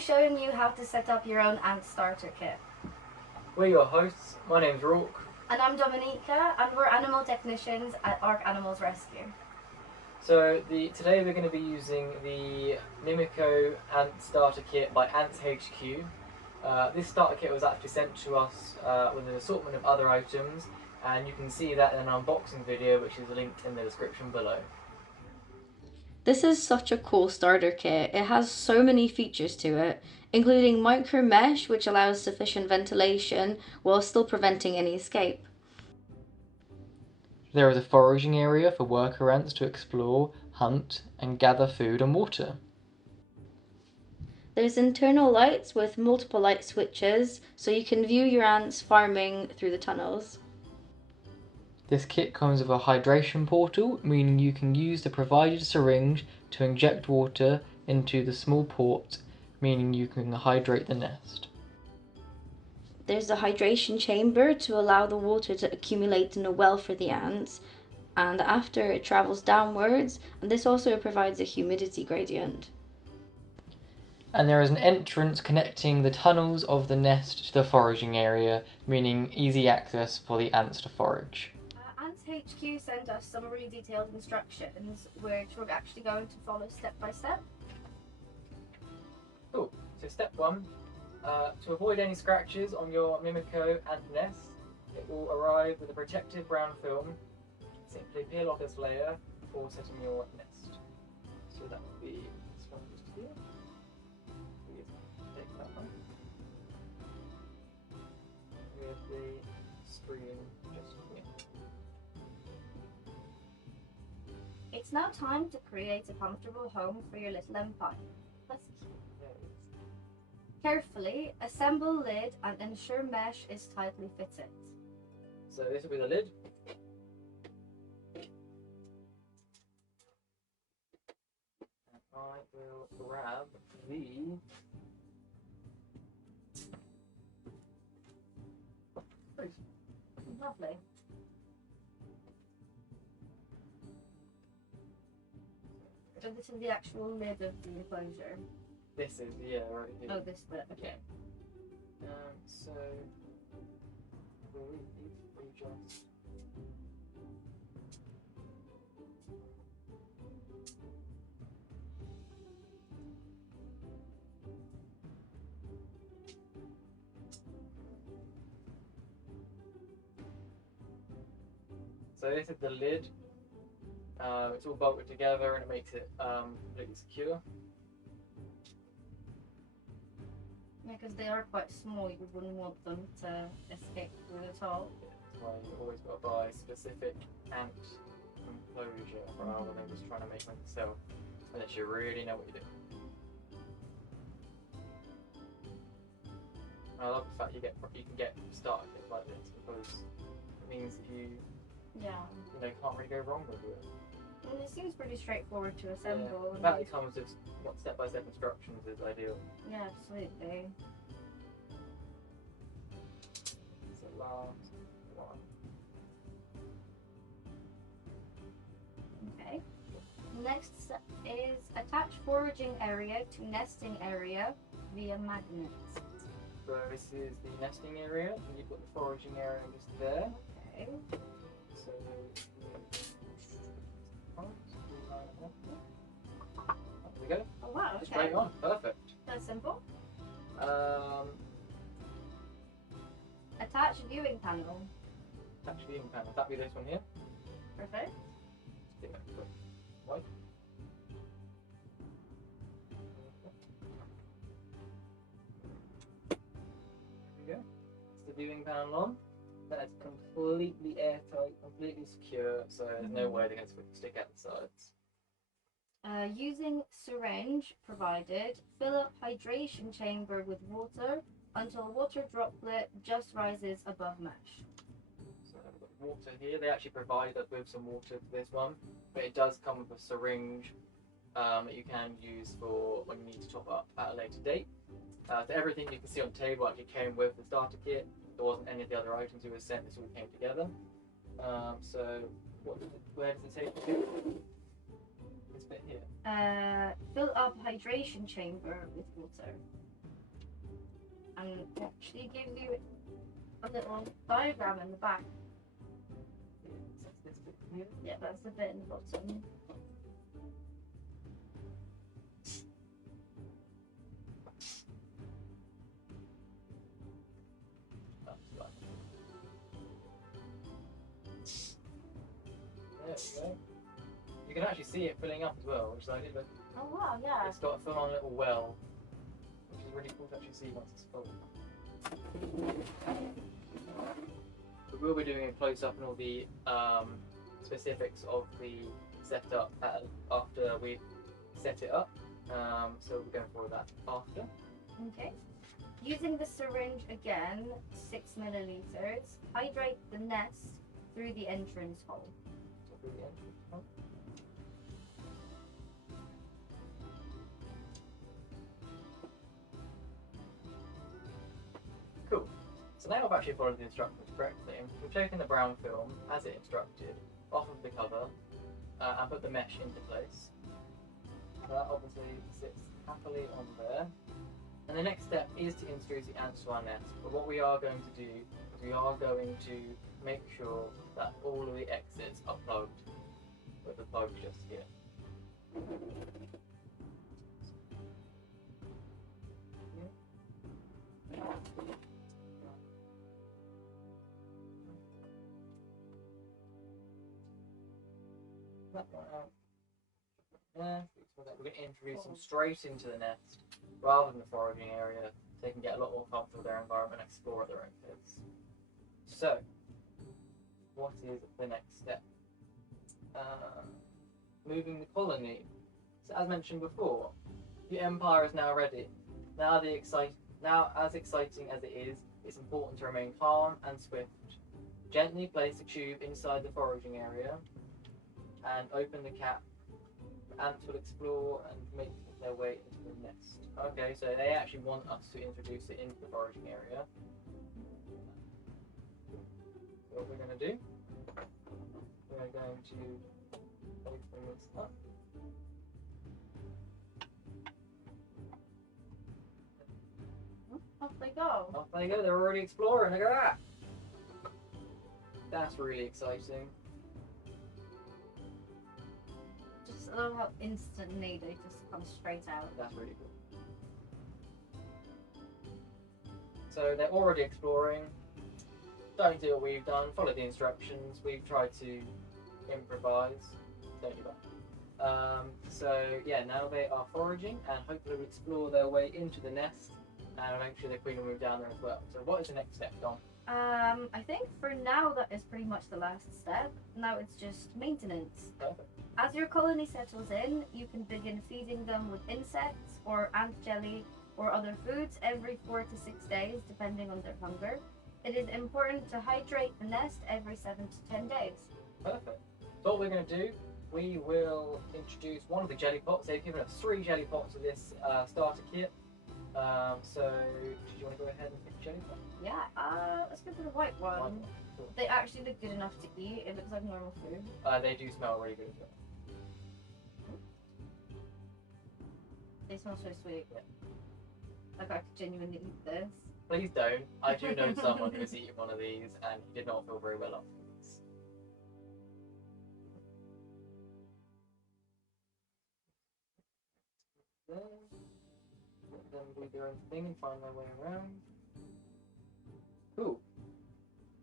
be showing you how to set up your own ant starter kit. We're your hosts. My name's Rourke. And I'm Dominica, and we're animal technicians at Ark Animals Rescue. So today we're going to be using the Myrmeco Ant Starter Kit by Ants HQ. This starter kit was actually sent to us with an assortment of other items, and you can see that in an unboxing video which is linked in the description below. This is such a cool starter kit. It has so many features to it, including micro mesh, which allows sufficient ventilation while still preventing any escape. There is a foraging area for worker ants to explore, hunt, and gather food and water. There's internal lights with multiple light switches, so you can view your ants farming through the tunnels. This kit comes with a hydration portal, meaning you can use the provided syringe to inject water into the small port, meaning you can hydrate the nest. There's a hydration chamber to allow the water to accumulate in a well for the ants, and after it travels downwards, and this also provides a humidity gradient. And there is an entrance connecting the tunnels of the nest to the foraging area, meaning easy access for the ants to forage. Ants HQ sent us some really detailed instructions, which we're actually going to follow step by step. Cool. So step 1, to avoid any scratches on your Myrmeco ant nest, it will arrive with a protective brown film. Simply peel off this layer before setting your nest. So that would be this one just here. Take that one. With the screen just here. It's now time to create a comfortable home for your little empire. Let's carefully assemble lid and ensure mesh is tightly fitted. So this will be the lid. And I will grab the Lovely. So this is the actual lid of the enclosure. This is, yeah, right here. Oh, this bit, okay. So we just So this is the lid. It's all bolted together and it makes it completely secure. Yeah, because they are quite small, you wouldn't want them to escape through the top. That's why you always got to buy specific ant enclosure rather than just trying to make one yourself, unless you really know what you're doing. I love the fact you can get starter kits like this because it means that you can't really go wrong with it. And it seems pretty straightforward to assemble. Yeah. The fact it comes with step-by-step instructions is ideal. Yeah, absolutely. It's the last one. Okay. Next step is attach foraging area to nesting area via magnets. So this is the nesting area, and you've got the foraging area just there. Okay. So there we go. Oh wow, okay. Straight on, perfect. That's simple. Attach viewing panel. Attach viewing panel. That'd be this one here. Perfect. Stick that quick. White. There we go. It's the viewing panel on. That's completely airtight, completely secure, so there's no way they're going to stick out the sides. Using syringe provided, fill up hydration chamber with water until water droplet just rises above mesh. So we've got water here. They actually provide us with some water for this one, but it does come with a syringe that you can use for when you need to top up at a later date. So everything you can see on the table actually came with the starter kit. There wasn't any of the other items we were sent. This all came together. So where does it take you to? This bit here. Fill up hydration chamber with water. and it actually gives you a little diagram in the back. This bit here. Yeah, that's the bit in the bottom. That's right. There we go. You can actually see it filling up as well, which is like, look, Oh wow, yeah. it's got a full-on little well, which is really cool to actually see once it's full. We will be doing a close-up and all the specifics of the setup after we set it up. So we'll be going for that after. Okay. Using the syringe again, 6 milliliters, hydrate the nest through the entrance hole. So through the entrance hole. Cool. So now I've actually followed the instructions correctly. We've taken the brown film, as it instructed, off of the cover and put the mesh into place. So that obviously sits happily on there. And the next step is to introduce the ants to our nest. But what we are going to do is we are going to make sure that all of the exits are plugged with the plug just here. That one out. There. We're going to introduce them straight into the nest rather than the foraging area, so they can get a lot more comfortable with their environment and explore at their own pace. So, what is the next step? Moving the colony. So, as mentioned before, the empire is now ready. Now, as exciting as it is, it's important to remain calm and swift. Gently place the tube inside the foraging area and open the cap. Ants will explore and make their way into the nest. Okay, so they actually want us to introduce it into the foraging area. So what we're going to do, we're going to open this up. Off they go. Off they go, they're already exploring, look at that! That's really exciting. Just I love how instantly they just come straight out. That's really cool. So they're already exploring. Don't do what we've done. Follow the instructions. We've tried to improvise. Don't do that. So yeah, now they are foraging and hopefully will explore their way into the nest and eventually the queen will move down there as well. So what is the next step, Dom? I think for now that is pretty much the last step. Now it's just maintenance. Perfect. As your colony settles in, you can begin feeding them with insects or ant jelly or other foods every 4 to 6 days, depending on their hunger. It is important to hydrate the nest every 7 to 10 days. Perfect. So what we're going to do, we will introduce one of the jelly pots. They've given us 3 jelly pots of this starter kit. So, did you want to go ahead and pick a jelly pot? Yeah, let's go for the white one. Cool. They actually look good enough to eat. It looks like normal food. They do smell really good as well. They smell so sweet. Yeah. Like I could genuinely eat this. Please don't. I do know someone who's eaten one of these and he did not feel very well afterwards. There. Let them do their own thing and find their way around. Cool.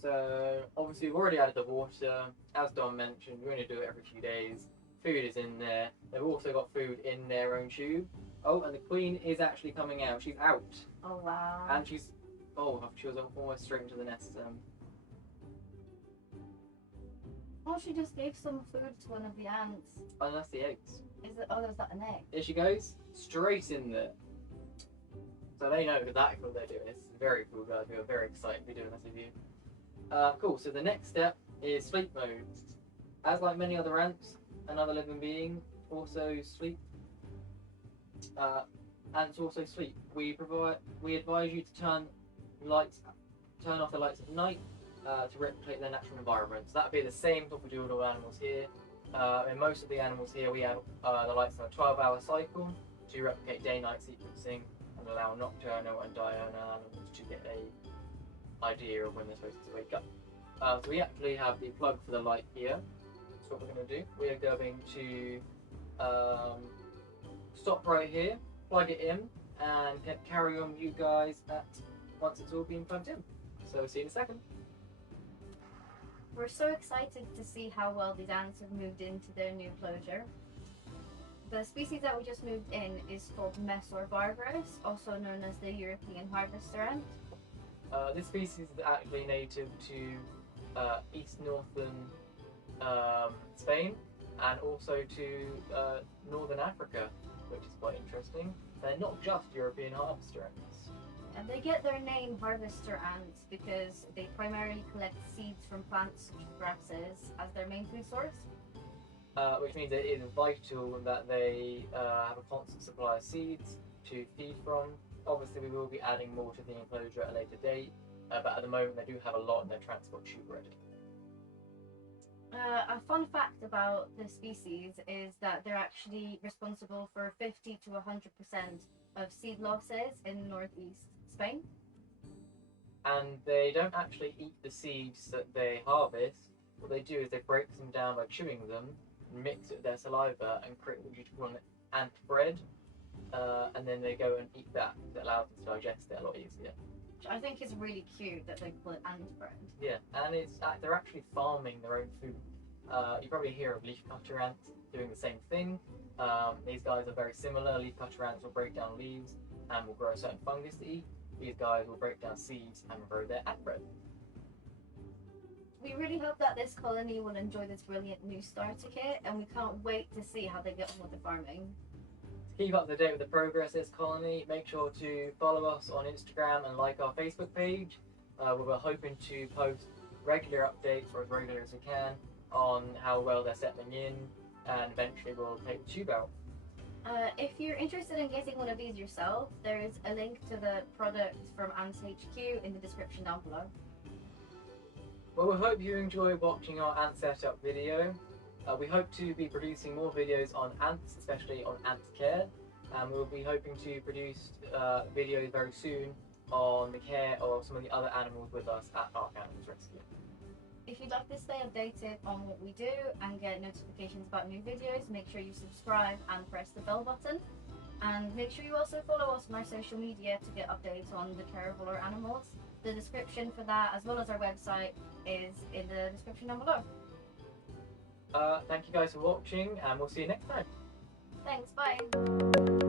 So obviously we've already added the water. As Don mentioned, we only do it every few days. Food is in there. They've also got food in their own tube. Oh, and the queen is actually coming out. She's out. Oh wow. And she was almost straight into the nest. Oh, she just gave some food to one of the ants. Oh, that's the eggs. Is it? Oh, is that an egg? There she goes, straight in there. So they know exactly what they're doing. It's very cool, guys. We are very excited to be doing this with you. Cool. So the next step is sleep mode. As like many other ants, another living being also sleep. Ants also sleep. We advise you to turn off the lights at night to replicate their natural environment. So that would be the same as what we do with all animals here. In most of the animals here, we have the lights on a 12-hour cycle to replicate day-night sequencing. and allow nocturnal and diurnal animals to get a idea of when they're supposed to wake up. So we actually have the plug for the light here. So what we're going to do, we are going to stop right here, plug it in, and carry on with you guys once it's all been plugged in. So see you in a second. We're so excited to see how well these ants have moved into their new enclosure. The species that we just moved in is called Myrmeco barbarus, also known as the European harvester ant. This species is actually native to east northern Spain and also to northern Africa, which is quite interesting. They're not just European harvester ants. And they get their name harvester ants because they primarily collect seeds from plants such as grasses as their main food source. Which means it is vital that they have a constant supply of seeds to feed from. Obviously, we will be adding more to the enclosure at a later date, but at the moment they do have a lot in their transport chute ready. A fun fact about this species is that they're actually responsible for 50 to 100% of seed losses in northeast Spain. And they don't actually eat the seeds that they harvest. What they do is they break them down by chewing them, mix it with their saliva, and create what you call an ant bread. And then they go and eat that. That allows them to digest it a lot easier. Which I think is really cute that they call it ant bread. Yeah, and they're actually farming their own food. You probably hear of leafcutter ants doing the same thing. These guys are very similar. Leafcutter ants will break down leaves and will grow a certain fungus to eat. These guys will break down seeds and grow their ant bread. We really hope that this colony will enjoy this brilliant new starter kit, and we can't wait to see how they get on with the farming. To keep up to date with the progress of this colony, make sure to follow us on Instagram and like our Facebook page. We're hoping to post regular updates, or as regular as we can, on how well they're settling in, and eventually we'll take the tube out. If you're interested in getting one of these yourself, there is a link to the product from Ants HQ in the description down below. Well, we hope you enjoy watching our ant setup video. We hope to be producing more videos on ants, especially on ant care, and we'll be hoping to produce videos very soon on the care of some of the other animals with us at Ark Animals Rescue. If you'd like to stay updated on what we do and get notifications about new videos, make sure you subscribe and press the bell button. And make sure you also follow us on our social media to get updates on the care of all our animals. The description for that, as well as our website, is in the description down below. Thank you guys for watching, and we'll see you next time. Thanks, bye!